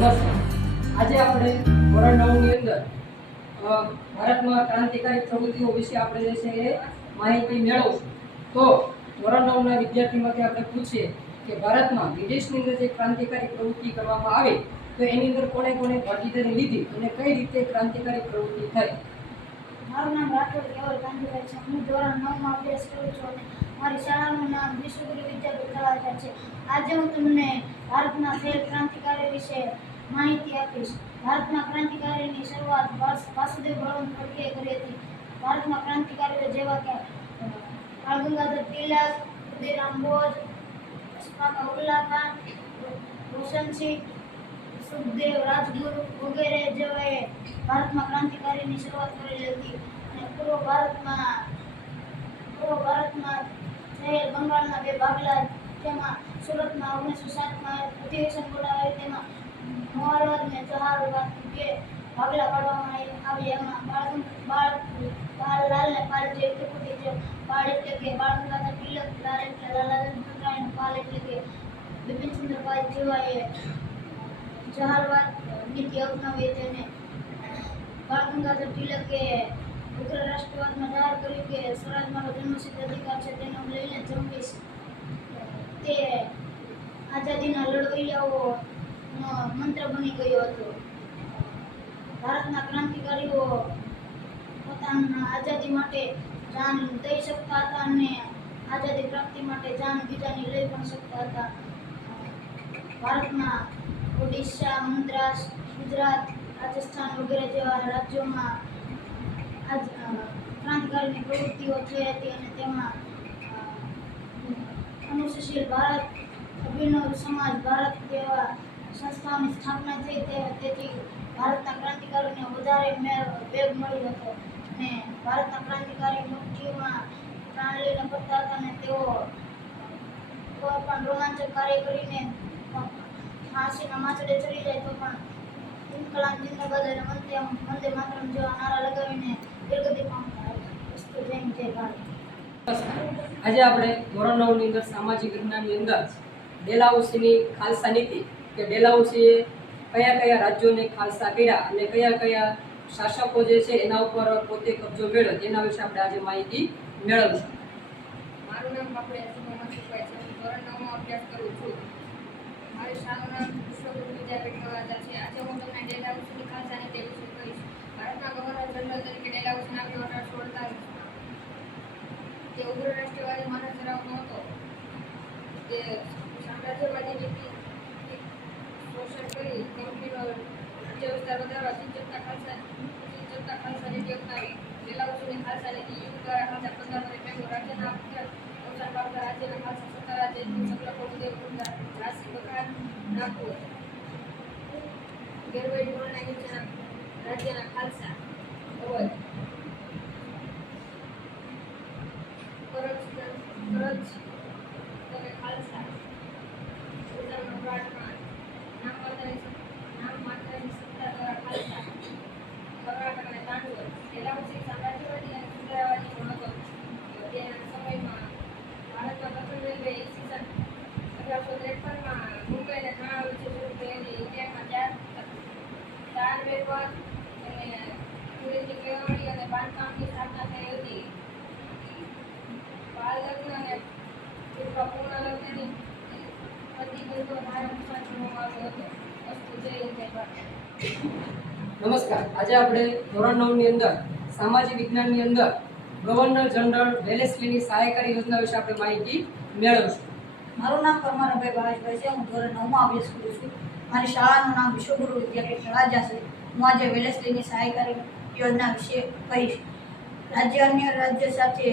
નમસ્કાર। આજે આપણે ધોરણ 9 ની અંદર ભારતમાં ક્રાંતિકારી પ્રવૃત્તિઓ વિશે આપણે જે છે એ માહિતી મેળવશું। તો ધોરણ 9 ના વિદ્યાર્થીમાંથી આપણે પૂછીએ કે ભારતમાં વિદેશની અંદર જે ક્રાંતિકારી પ્રવૃત્તિ કરવામાં આવી તો એની અંદર કોણે કોણે ભાગીદારી લીધી અને કઈ રીતે ક્રાંતિકારી પ્રવૃત્તિ થઈ। મારું નામ રાઠોડ કેવલ કાંતિભાઈ છે। હું ધોરણ 9 માં અભ્યાસ કરું છું અને મારી શાળાનું નામ વિશ્વગુરુ વિદ્યાપીઠ તળાજા છે। આજે હું તમને ભારતના થયેલ ક્રાંતિકારી વિશે માહિતી આપીશ। ભારતમાં ક્રાંતિકારીની શરૂઆત વાસુદેવ બળવંત ફડકેએ કરી હતી। ભારતમાં ક્રાંતિકારીઓ જેવા કે બાળ ગંગાધર તિલક, ખુદીરામ બોઝ, અશફાક ખાન, રોશનસિંહ, સુખદેવ રાજગુરુ વગેરે જેઓએ ભારતમાં ક્રાંતિકારીની શરૂઆત કરેલી હતી અને પૂર્વ ભારતમાં થયેલ બંગાળના બે ભાગલા, જેમાં સુરતમાં 1907માં અધિવેશન બોલાવાયું, તેમાં મોહનલાલ અને જવાહરલાલ બે ભાગલા પાડવામાં આવ્યા। એમાં બાળલાલને પાલ જે ત્રિપુટી છે, બાળ એટલે કે બાળ ગંગાધર તિલક, લાલ એટલે લાલાલાલ ભટરાણી, પાલ એટલે કે બિપિનચંદ્ર પાલ જેવાએ જવાહરલાલ નીતિ અપનાવી તેને બાળ ગંગાધર તિલકે ઉગ્ર રાષ્ટ્રવાદમાં જાહેર કર્યું કે સ્વરાજ મારો જન્મસિદ્ધ અધિકાર છે, તેને હું લઈને જંપીશ। તે આઝાદીના લડવૈયાઓનો મંત્ર બની ગયો હતો। ભારતના ક્રાંતિકારીઓ પોતાના આઝાદી માટે જાન દઈ શકતા હતા અને આઝાદી પ્રાપ્તિ માટે જાન બીજાની લઈ પણ શકતા હતા। ભારતમાં ઓડિશા, મદ્રાસ, ગુજરાત, રાજસ્થાન વગેરે જેવા રાજ્યોમાં ક્રાંતિકારીની પ્રવૃત્તિઓ થઈ હતી અને તેમાં અનુસૂચિત ભારત, અભિનવ સમાજ ભારત જેવા સંસ્થાઓની સ્થાપના થઈ। તેથી ભારતના ક્રાંતિકારીઓને વધારે વેગ મળ્યો હતો અને ભારતના ક્રાંતિકારી મૃત્યુમાં પ્રાણ લઈને ફરતા હતા અને તેઓ કોઈ પણ રોમાંચક કાર્ય કરીને ફાંસીના માથડે ચડી જાય તો પણ ઇન્કલાબ જિંદાબાદ અને વંદે માતરમ જેવા નારા લગાવીને દીર્ઘદી પામતા હતા। જય હિન્દ, જય ભારત। આજે આપણે ધોરણ 9 ની અંદર સામાજિક વિજ્ઞાનની અંદર ડેલાઉસીની ખાલસા નીતિ કે ડેલાઉસીએ કયા કયા રાજ્યોને ખાલસા કર્યા અને કયા કયા શાસકો જે છે એના ઉપર પોતે કબજો મેળવ્યો તેના વિશે આપણે આજે માહિતી મેળવીશું। મારું નામ બાપડિયા સુમનભાઈ છે। હું ધોરણ 9 માં અભ્યાસ કરું છું। મારી શાળાનું નામ વિશ્વગુરુ વિદ્યાપીઠ તળાજા છે। આજે હું તમને ડેલાઉસીની ખાલસા નીતિ વિશે કહીશ। ભારતના ગવર્નર જનરલ તરીકે ડેલાઉસીને આવ્યો 1848। તે ઉગ્ર રાષ્ટ્રવાદી માનસ ધરાવતો હતો। તે સામ્રાજ્યવાદી નીતિ શોષણ કરી કંપનીનો રાજ્ય વિસ્તાર વધારવા ચિંચતા ખાલસા નીતિ અપનાવી। ડેલાઉસીની ખાલસા નીતિ યુદ્ધ દ્વારા ખાલસા 15 વર્ષ પહેલું રાજ્યના અવસાન પામતા રાજ્યના ખાલસા સત્તા જેટલું સકલકો ઉદયપુર ઝાંસી બખાર નાગપુર ગેરવૈ ધોરણના નીચેના રાજ્યના ખાલસા અવધ કરજ તમે ખાલસા ઉદાહરણ પ્રાર્થના નામ માત્રની સત્તા દ્વારા ખાલસા કર્ણાટક અને તાંડવર ડેલાઉસી સામ્રાજ્યવાદી અને સુધારાવાદી પણ હતો। તેના સમયમાં ભારતમાં પ્રથમ રેલવે ઈસવીસન 1853માં મુંબઈ અને થાણા વચ્ચે શરૂ થયેલી। ઇન્ડિયામાં ચાર વેપાર અને ટુરિસ્ટની કેળવણી અને બાંધકામની સ્થાપના થઈ હતી। બાળ લગ્ન અને પૂર્ણ લગ્નની પ્રતિબંધો ભારતમાં જોવામાં આવ્યો હતો। વસ્તુ જય હિન્દ, જય ભારત। નમસ્કાર। આજે આપણે ધોરણ 9 ની અંદર સામાજિક વિજ્ઞાનની અંદર ગવર્નર જનરલ વેલેસ્લીની સહાયકારી યોજના વિશે આપણે માહિતી મેળવીશું। મારું નામ પરમારભાઈ ભાવેશભાઈ છે। હું ધોરણ 9 માં અભ્યાસ કરું છું। મારી શાળાનું નામ વિશ્વગુરુ વિદ્યાપીઠ તળાજા છે। હું આજે વેલેસ્લીની સહાયકારી યોજના વિશે કહીશ। રાજ્ય અન્ય રાજ્ય સાથે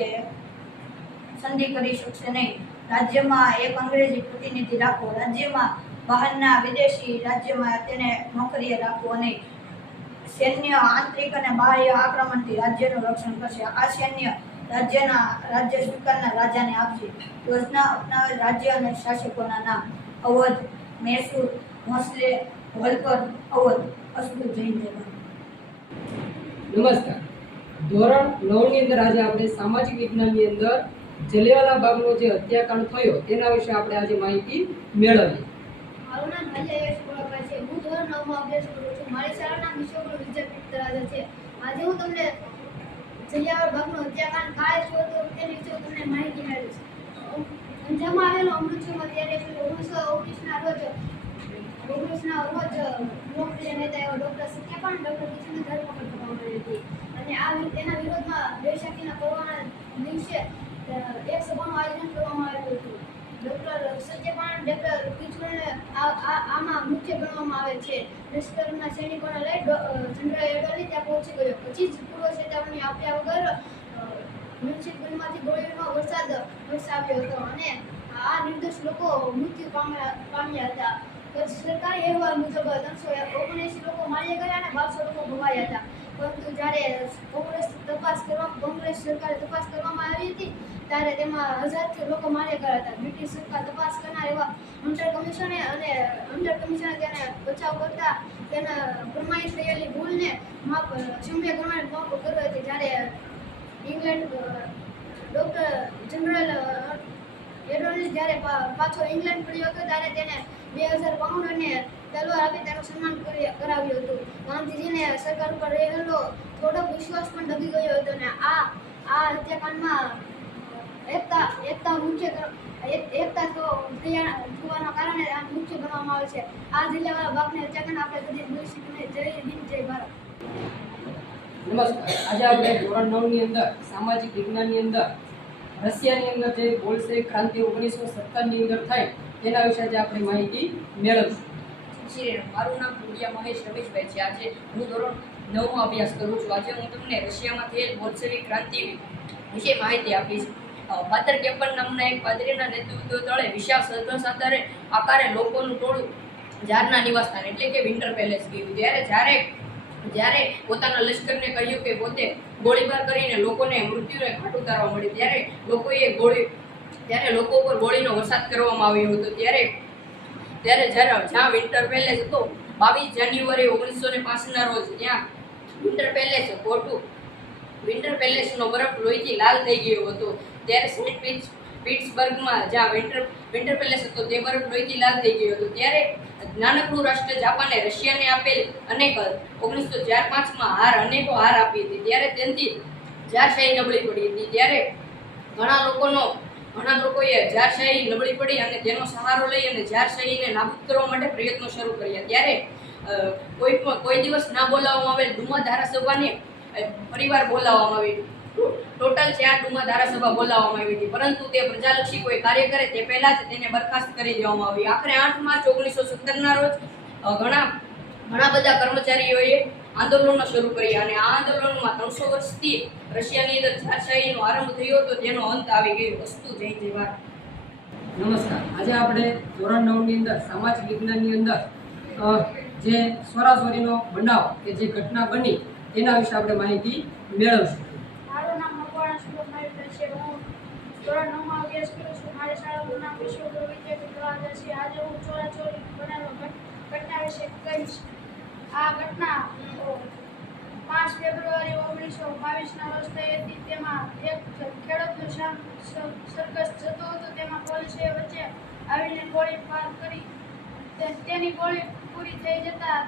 સંધિ કરી શકશે નહીં। રાજ્યમાં એક અંગ્રેજી પ્રતિનિધિ રાખવો। રાજ્યમાં બહારના વિદેશી રાજ્યમાં તેને નોકરીએ રાખવો નહીં। સૈન્ય આંતરિક અને બાહ્ય આક્રમણથી રાજ્યનું રક્ષણ કરશે। આ સૈન્ય રાજ્ય સ્વીકારનાર રાજાને આપશે। યોજના અપનાવેલ રાજ્ય અને શાસકોના નામ: અવધ, મૈસૂર, ભોંસલે, હોલકર, અવધ। અસ્તુ, જય હિન્દ, જય ભારત। નમસ્કાર। ધોરણ 9 ની અંદર આજે આપણે સામાજિક વિજ્ઞાનની અંદર જલિયાવાલા બાગનો જે હત્યાકાંડ થયો તેના વિશે આપણે આજે માહિતી મેળવીએ। મારું નામ ભાલિયા યશ ગોળાભાઈ છે. હું ધોરણ 9 માં અભ્યાસ કરું છું. મારી શાળાનું નામ વિશ્વગુરુ વિદ્યાપીઠ તળાજા છે. આજે હું તમને જલિયાવાલા બાગનો હત્યાકાંડ કાય થયો હતો તેની વિશે તમને માહિતી મેળવીશ. અંજામાં આવેલો અમૃતસરમાં ત્યારે 1919ના રોજ લોકપ્રિય નેતા એવા ડૉક્ટર સત્યપાલ ડૉક્ટર કિશોરની ધરપકડ કરવામાં આવી હતી. અને તેના વિરોધમાં બેસાખીના પર્વના દિવસે એક સભાનું આયોજન કરવામાં આવ્યું હતું. ડૉક્ટર સત્યપાલ ડૉક્ટર કિશોરને આમાં મુખ્ય ગણવામાં આવે છે. લશ્કરના સૈનિકોને લઈ જનરલ એડવાણી ત્યાં પહોંચી ગયો. પછી જ પૂર્વ ચેતવણી આપ્યા વગર મ્યુનિસિપલમાંથી ગોળીનો વરસાદ વરસાવ્યો હતો અને આ નિર્દોષ લોકો મૃત્યુ પામ્યા હતા. સરકારી અહેવાલ મુજબ 379 લોકો માર્યા ગયા અને 1200 લોકો ઘવાયા હતા. પરંતુ જ્યારે કોંગ્રેસ સરકારે તપાસ કરવામાં આવી હતી ત્યારે તેમાં 1000થી લોકો માર્યા ગયા હતા. બ્રિટિશ સરકાર તપાસ કરનાર એવા હન્ટર કમિશને તેને બચાવ કરતા તેના પ્રમાણિત થયેલી ભૂલને ક્ષમ્ય કરવાની માંગ કરી હતી. જ્યારે ઇંગ્લેન્ડ ડૉક્ટર જનરલ એડવાણી જ્યારે પાછો ઇંગ્લેન્ડ પડ્યો હતો ત્યારે તેને 2000 પાઉન્ડ અને તલવાર આપી તેનું સન્માન કરાવ્યું હતું. ગાંધીજીને સરકાર ઉપર રહેલો થોડોક વિશ્વાસ પણ દબી ગયો હતો અને આ હત્યાકાંડમાં એકતા થવાના કારણે આ મુખ્ય ગણવામાં આવે છે. આ જલિયાવાલા બાગની હત્યાકાંડ આપણે કદી ભૂલી શકીએ નહીં. જય હિન્દ, જય ભારત. નમસ્કાર. આજે આપણે ધોરણ 9 ની અંદર સામાજિક વિજ્ઞાનની અંદર રશિયાની અંદર જે બોલ્શેવિક ક્રાંતિ 1917 ની અંદર થઈ તેના વિશે આજે આપણે માહિતી મેળવીશું. મારું નામ ભુડિયા મહેશ રમેશભાઈ છે. આજે હું ધોરણ 9 માં અભ્યાસ કરું છું. આજે હું તમને રશિયામાં થયેલ બોલ્શેવિક ક્રાંતિ વિશે માહિતી આપીશ. ફાધર કેપન નામના એક પાદરીના નેતૃત્વ તળે વિશાળ સર્વસાધારે આકારે લોકોનું ટોળું ઝારના નિવાસસ્થાન એટલે કે વિન્ટર પેલેસ ગયું. જ્યારે પોતાના લશ્કરને કહ્યું કે પોતે ગોળીબાર કરીને લોકોને મૃત્યુને ઘાટ ઉતારવા મળે ત્યારે લોકો ઉપર ગોળીનો વરસાદ કરવામાં આવ્યો હતો. ત્યારે જ્યાં વિન્ટર પેલેસ હતો 22 જાન્યુઆરી 1905ના રોજ ત્યાં વિન્ટર પેલેસનો બરફ લોહીથી લાલ થઈ ગયો હતો. ત્યારે સેન્ટ પીટ્સબર્ગમાં જ્યાં વિન્ટર પેલેસ હતો તે બરફ લોહીથી લાલ થઈ ગયો હતો. ત્યારે નાનકડું રાષ્ટ્ર જાપાને રશિયાને આપેલ 1905માં અનેકો હાર આપી હતી. ત્યારે તેનાથી ઝારશાહી નબળી પડી હતી. ત્યારે ઘણા લોકોએ ઝારશાહી નબળી પડી અને તેનો સહારો લઈ અને ઝારશાહીને નાબૂદ કરવા માટે પ્રયત્નો શરૂ કર્યા. ત્યારે કોઈ દિવસ ના બોલાવવામાં આવેલ ડુમા ધારાસભાને ફરીવાર બોલાવવામાં આવી. ટોટલ 4 ડુમા ધારાસભા બોલાવવામાં આવી હતી, પરંતુ તે પ્રજાલક્ષી કોઈ કાર્ય કરે તે પહેલા જ તેને બરખાસ્ત કરી દેવામાં આવી. આખરે 8 માર્ચ 1917ના રોજ ઘણા બધા કર્મચારીઓએ આંદોલનો શરૂ કર્યા અને આ આંદોલનમાં 300 વર્ષથી રશિયાની અંદર ઝારશાહીનો આરંભ થયો હતો તેનો અંત આવી ગયો. વસ્તુ જય જય ભારત. નમસ્કાર. આજે આપણે ધોરણ 9 ની અંદર સામાજિક વિજ્ઞાનની અંદર જે સ્વરાસોરીનો બનાવ કે જે ઘટના બની તેના વિશે આપણે માહિતી મેળવીશું. મારું નામ મકવાણા સુરતભાઈ છે. હું ધોરણ 9 માં અભ્યાસ કરું છું. મારી શાળાનું નામ વિશ્વગુરુ વિદ્યાપીઠ તળાજા છે. આજે હું ચોરાચોરી બનાવેલો ઘટના વિશે કહીશ. આ ઘટના 5 ફેબ્રુઆરી 1922ના રોજ થઈ હતી. તેમાં એક ખેડૂતનો સર્કસ જતો હતો. તેમાં પોલીસે વચ્ચે આવીને ગોળી ફાર કરી. તેની ગોળી પૂરી થઈ જતા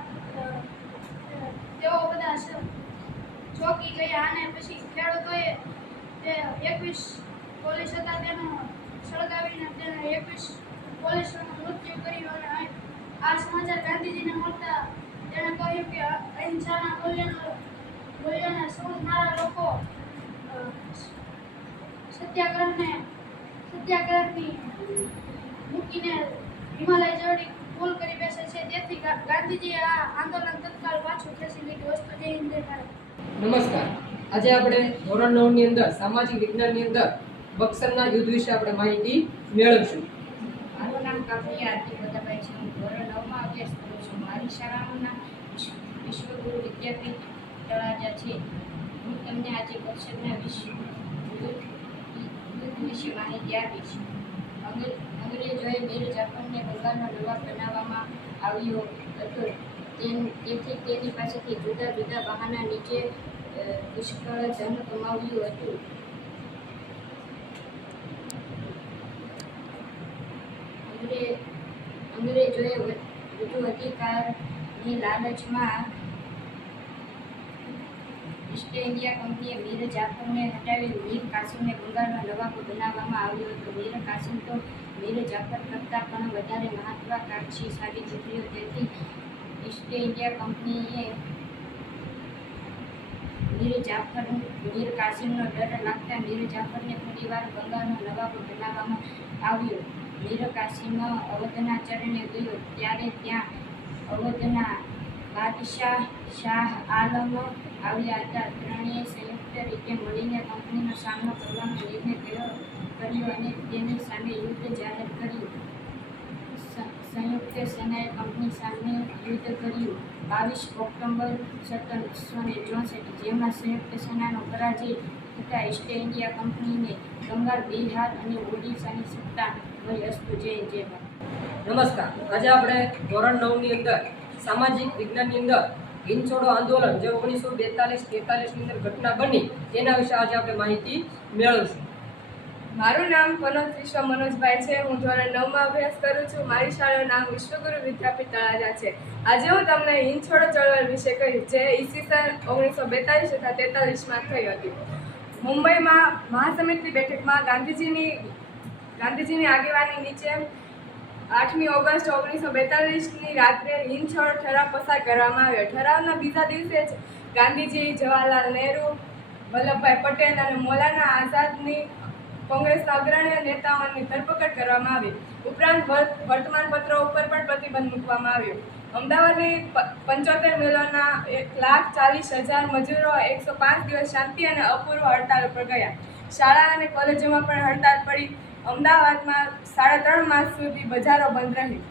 તેઓ બધા ચોંકી ગયા અને પછી ખેડૂતોએ તે 21 પોલીસ હતા તેનો સળગાવીને તેને 21 પોલીસોનું મૃત્યુ કર્યું. અને આ સમાચાર ગાંધીજીને મળતા તેણે કહ્યું કે અહિંસાના મૂલ્યોને સમજનારા લોકો સત્યાગ્રહની મૂકીને હિમાલય જેવડી ભૂલ કરી બેસે છે. તેથી ગાંધીજીએ આ આંદોલન તત્કાળ પાછું ખેંચી લીધું. વસ્તુ જય હિન્દ, જય ભારત. નમસ્કાર. આજે આપણે ધોરણ 9 ની અંદર સામાજિક વિજ્ઞાનની અંદર બક્સરના યુદ્ધ વિશે આપણે માહિતી મેળવીશું. મારું નામ કાફિયા આરતી બધાભાઈ છે. હું ધોરણ 9 માં અભ્યાસ કરું છું. મારી શાળાનું નામ વિશ્વગુરુ વિદ્યાપીઠ તળાજા છે. હું તમને આજે બક્સરના યુદ્ધ વિશે માહિતી આપીશ. અંગ્રેજોએ વીર જાફરને બંગાળનો નવાબ બનાવવામાં આવ્યો હતો. તેથી તેની પાસેથી જુદા જુદા બહાના નીચે પુષ્કળ ધન કમાવ્યું હતું. અંગ્રેજોએ વધુ અધિકારની લાલચમાં ઈસ્ટ ઇન્ડિયા કંપનીએ મીર જાફરને હટાવી મીર કાસિમને બંગાળનો નવાબ બનાવવામાં આવ્યો હતો. મીર કાસિમ તો મીર જાફર કરતાં પણ વધારે મહત્વાકાંક્ષી સાબિત થયો. તેથી ઈસ્ટ ઇન્ડિયા કંપનીએ મીર કાસિમનો ડર લાગતા મીર જાફરને ફરીવાર બંગાળનો નવાબ બનાવવામાં આવ્યો. મીર કાસિમ અવધના ચરણે ગયો ત્યારે ત્યાં અવધના બાદશાહ શાહ આલમ આવ્યા હતા. ત્રણેય સંયુક્ત રીતે મળીને કંપનીનો સામનો કરવાનો નિર્ણય કર્યો અને તેની સામે યુદ્ધ જાહેર કર્યું. સંયુક્ત સેનાએ કંપની સામે યુદ્ધ કર્યું 22 ઓક્ટોબર 1764, જેમાં સંયુક્ત સેનાનો પરાજય થતાં ઈસ્ટ ઇન્ડિયા કંપનીને બંગાળ, બિહાર અને ઓડિશાની સત્તા મળી. અસ્તુ. જય જય ભારત. નમસ્કાર. આજે આપણે ધોરણ 9 ની અંદર સામાજિક વિજ્ઞાનની અંદર હિંદ છોડો આંદોલન જે 1942-43 ની અંદર ઘટના બની તેના વિશે આજે આપણે માહિતી મેળવીશું. મારું નામ પનોત વિશ્વ મનોજભાઈ છે. હું ધોરણ 9માં અભ્યાસ કરું છું. મારી શાળાનું નામ વિશ્વગુરુ વિદ્યાપીઠ તળાજા છે. આજે હું તમને હિંદ છોડો ચળવળ વિશે કહીશ, જે ઈસવીસન 1942 તથા 43માં થઈ હતી. મુંબઈમાં મહાસમિતિ બેઠકમાં ગાંધીજીની આગેવાની નીચે 8મી ઓગસ્ટ 1942ની રાત્રે હિંદ છોડો ઠરાવ પસાર કરવામાં આવ્યો. ઠરાવના બીજા દિવસે જ ગાંધીજી, જવાહરલાલ નહેરુ, વલ્લભભાઈ પટેલ અને મૌલાના આઝાદની કોંગ્રેસના અગ્રણી નેતાઓની ધરપકડ કરવામાં આવી. ઉપરાંત વર્તમાનપત્રો ઉપર પણ પ્રતિબંધ મૂકવામાં આવ્યો. અમદાવાદની 75 મિલોના 1,40,000 મજૂરો 105 દિવસ શાંતિ અને અપૂર્વ હડતાલ ઉપર ગયા. શાળા અને કોલેજોમાં પણ હડતાલ પડી. અમદાવાદમાં 3.5 માસ સુધી બજારો બંધ રહી.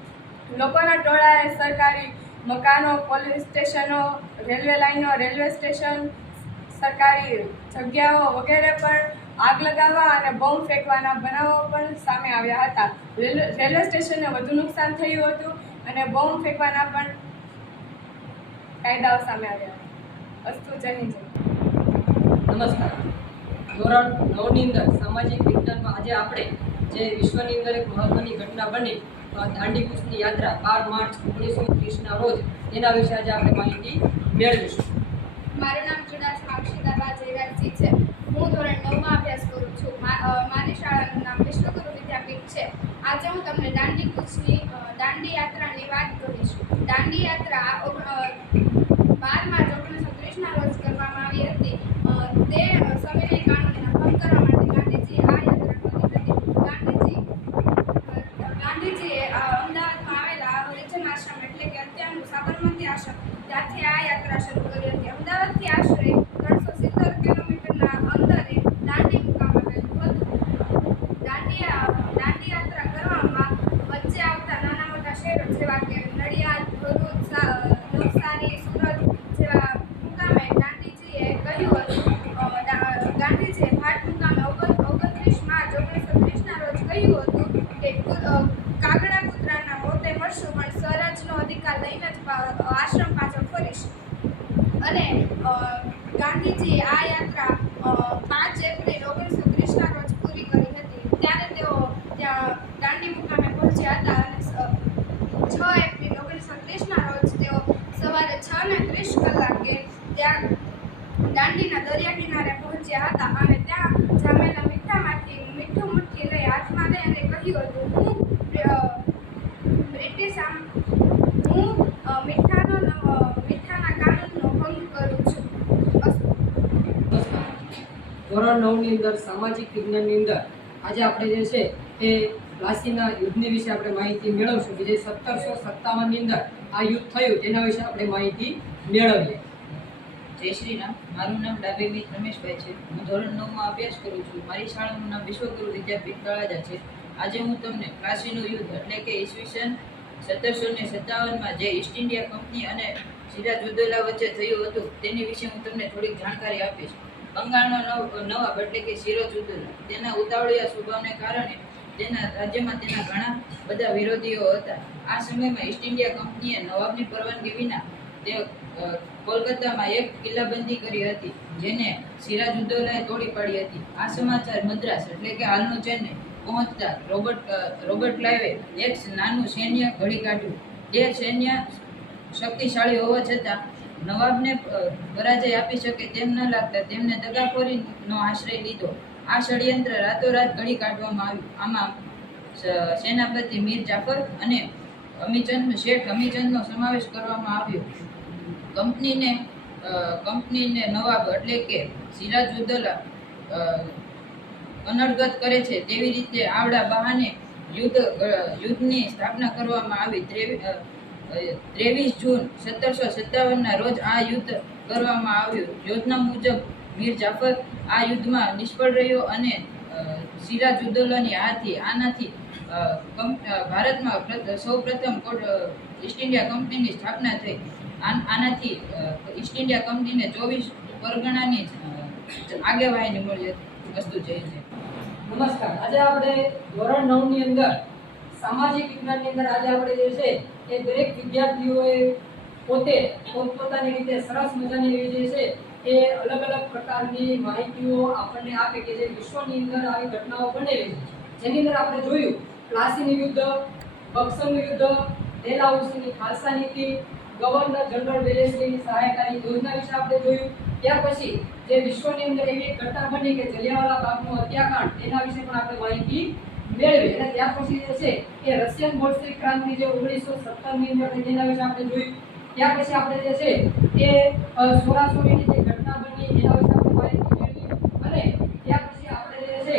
લોકોના ટોળાએ સરકારી મકાનો, પોલીસ સ્ટેશનો, રેલવે લાઈનો, રેલવે સ્ટેશન, સરકારી જગ્યાઓ વગેરે પર આગ લગાવવા અને બોમ્બ ફેંકવાના બનાવો પણ સામે આવ્યા હતા. રેલવે સ્ટેશનને વધુ નુકસાન થયું હતું અને બોમ્બ ફેંકવાના પણ કાયદાઓ સામે આવ્યા હતા. અસ્તુ. જય હિન્દ. નમસ્કાર. ધોરણ 9 ની અંદર સામાજિક વિજ્ઞાનમાં આજે આપણે જે વિશ્વની અંદર એક મહત્વની ઘટના બની દાંડી કૂચની યાત્રા 12 માર્ચ 1930ના રોજ તેના વિશે આજે આપણે માહિતી મેળવીશું. મારું નામ ચુડાસમા અક્ષિતાબા જયરાજસિંહ છે. હું ધોરણ 9માં અભ્યાસ કરું છું. મારી શાળાનું નામ વિશ્વગુરુ વિદ્યાપીઠ છે. આજે હું તમને દાંડી યાત્રાની વાત કરીશ. દાંડી યાત્રા 12 માર્ચ 1930ના રોજ કરવામાં આવી હતી. તે સવિનય કાનૂનના ભંગ કરવા માટે ગાંધીજીએ આ યાત્રા કરી હતી. ગાંધીજીએ અમદાવાદમાં આવેલા હરિજન આશ્રમ એટલે કે અત્યારનું સાબરમતી આશ્રમ ત્યાંથી આ યાત્રા શરૂ કરી હતી. અમદાવાદથી આશરે 370 કિલોમીટરના અંતરે દાંડી મુકામ આવેલું હતું. દાંડી યાત્રા કરવામાં વચ્ચે આવતા નાના મોટા શહેરો જેવા કે નડિયાદ, ભરૂચ, નવસારી, સુરત જેવા મુકામે ગાંધીજીએ કહ્યું હતું. ગાંધીજીએ ભાટ મુકામે 29 માર્ચ 1930ના રોજ કહ્યું હતું કે કાગડા કૂતરાના મોતે મળશું પણ સ્વરાજનો અધિકાર લઈને જ આશ્રમ પાછળ ફરીશ. અને ગાંધીજીએ આ યાત્રા 5 એપ્રિલ 1930ના રોજ પૂરી કરી હતી. ત્યારે તેઓ ત્યાં દાંડી મુકામે પહોંચ્યા હતા અને 6 એપ્રિલ 1930ના રોજ તેઓ સવારે 6:30 કલાકે ત્યાં દાંડીના દરિયા કિનારે પહોંચ્યા હતા અને ત્યાં જામેલા મીઠામાંથી મીઠું મુઠ્ઠી લઈ હાથમાં લઈ અને કહ્યું હતું, હું મીઠાના કાનૂનનો ભંગ કરું છું. ધોરણ 9 ની અંદર સામાજિક વિજ્ઞાનની અંદર આજે આપણે જે છે એ પ્લાસીના યુદ્ધની વિશે આપણે માહિતી મેળવશું કે જે 1757 ની અંદર આ યુદ્ધ થયું તેના વિશે આપણે માહિતી મેળવીએ. જય શ્રી રામ. મારું નામ ડાબેબી રમેશભાઈ છે. હું ધોરણ 9માં અભ્યાસ કરું છું. મારી શાળાનું નામ વિશ્વગુરુ વિદ્યાપીઠ તળાજા છે. આજે હું તમને પ્લાસીનું યુદ્ધ એટલે કે ઈસવીસન 1757માં જે ઈસ્ટ ઇન્ડિયા કંપની અને સિરાજુદ્દૌલા વચ્ચે થયું હતું તેની વિશે હું તમને થોડીક જાણકારી આપીશ. બંગાળનો નવાબ એટલે કે સિરાજુદ્દૌલા તેના ઉતાવળિયા સ્વભાવને કારણે તેના રાજ્યમાં તેના ઘણા બધા વિરોધીઓ હતા. આ સમયમાં ઈસ્ટ ઇન્ડિયા કંપનીએ નવાબની પરવાનગી વિના તે કોલકાતામાં એક કિલ્લાબંધી કરી હતી જેને સિરાજુદ્દૌલાએ તોડી પાડી હતી. આ સમાચાર મદ્રાસ એટલે કે હાલનું ચેન્નઈ પહોંચતા રોબર્ટ ક્લાઇવે એક નાનું સૈન્ય ઘડી કાઢ્યું. તે સૈન્ય શક્તિશાળી હોવા છતાં નવાબને પરાજય આપી શકે તેમ ન લાગતા તેમને દગાખોરીનો આશ્રય લીધો. આ ષડયંત્ર રાતોરાત ઘડી કાઢવામાં આવ્યું. આમાં સેનાપતિ મીર જાફર અને શેઠ અમીચંદનો સમાવેશ કરવામાં આવ્યો. કંપનીને નવાબ એટલે કે સિરાજુદ્દૌલા અનર્ગત કરે છે તેવી રીતે આવડા બહાને યુદ્ધની સ્થાપના કરવામાં આવી. 23 જૂન 1757ના રોજ આ યુદ્ધ કરવામાં આવ્યું. યોજના મુજબ મીર જાફર આ યુદ્ધમાં નિષ્ફળ રહ્યો અને સિરાજુદ્દૌલાની આનાથી ભારતમાં સૌપ્રથમ ઈસ્ટ ઇન્ડિયા કંપનીની સ્થાપના થઈ. આનાથી ઈસ્ટ ઇન્ડિયા કંપનીને 24 પરગણાની આગેવાની મળી વસ્તુ છે. નમસ્કાર. આજે આપણે ધોરણ 9 ની અંદર સામાજિક વિજ્ઞાનની અંદર આજે આપણે જે છે એ દરેક વિદ્યાર્થીઓએ પોતે પોતપોતાની રીતે સરસ મજાની એવી જે છે એ અલગ અલગ પ્રકારની માહિતીઓ આપણને આપે કે જે વિશ્વની અંદર આવી ઘટનાઓ બનેલી છે. જેની અંદર આપણે જોયું પ્લાસીનું યુદ્ધ, બક્સરનું યુદ્ધ, ડેલહાઉસીની ખાલસા નીતિ, ગવર્નર જનરલ વેલેસ્લીની સહાયકારી યોજના વિશે આપણે જોયું. ત્યાર પછી જે વિશ્વની અંદર એવી એક ઘટના બની કે જલિયાંવાલા બાગનો હત્યાકાંડ, એના વિશે પણ આપણે માહિતી મેળવી. અને ત્યાર પછી જે છે એ રશિયન બોલ્શેવિક ક્રાંતિ જે 1917ની અંદર થઈ તેના વિશે આપણે જોયું. ત્યાર પછી આપણે જે છે એ સોરાસોરીની જે ઘટના બની એના વિશે આપણે માહિતી મેળવી. અને ત્યાર પછી આપણે જે છે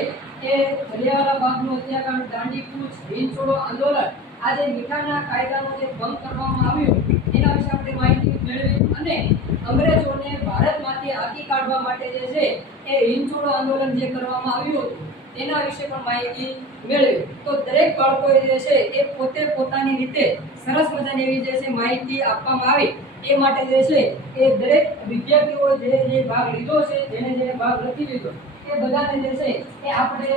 એ જલિયાંવાલા બાગનો હત્યાકાંડ, દાંડી કૂચ, હિંદ છોડો આંદોલન, આ જે મીઠાના કાયદાનો જે ભંગ કરવામાં આવ્યો એના વિશે આપણે માહિતી મેળવી. અને અંગ્રેજોને ભારતમાંથી હાંકી કાઢવા માટે જે છે એ હિંદ છોડો આંદોલન જે કરવામાં આવ્યું હતું તેના વિશે પણ માહિતી મેળવી. તો દરેક બાળકોએ જે છે એ પોતે પોતાની રીતે સરસ મજાની એવી જે છે માહિતી આપવામાં આવી. એ માટે જે છે એ દરેક વિદ્યાર્થીઓ જે ભાગ લીધો છે, જેને ભાગ નથી લીધો, એ બધાને જે છે એ આપણે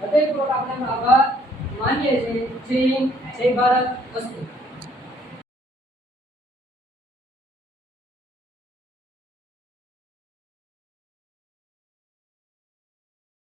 હૃદયપૂર્વક આપણે આભાર માનીએ છીએ. જય હિન્દ, જય ભારત, અસ્તુ.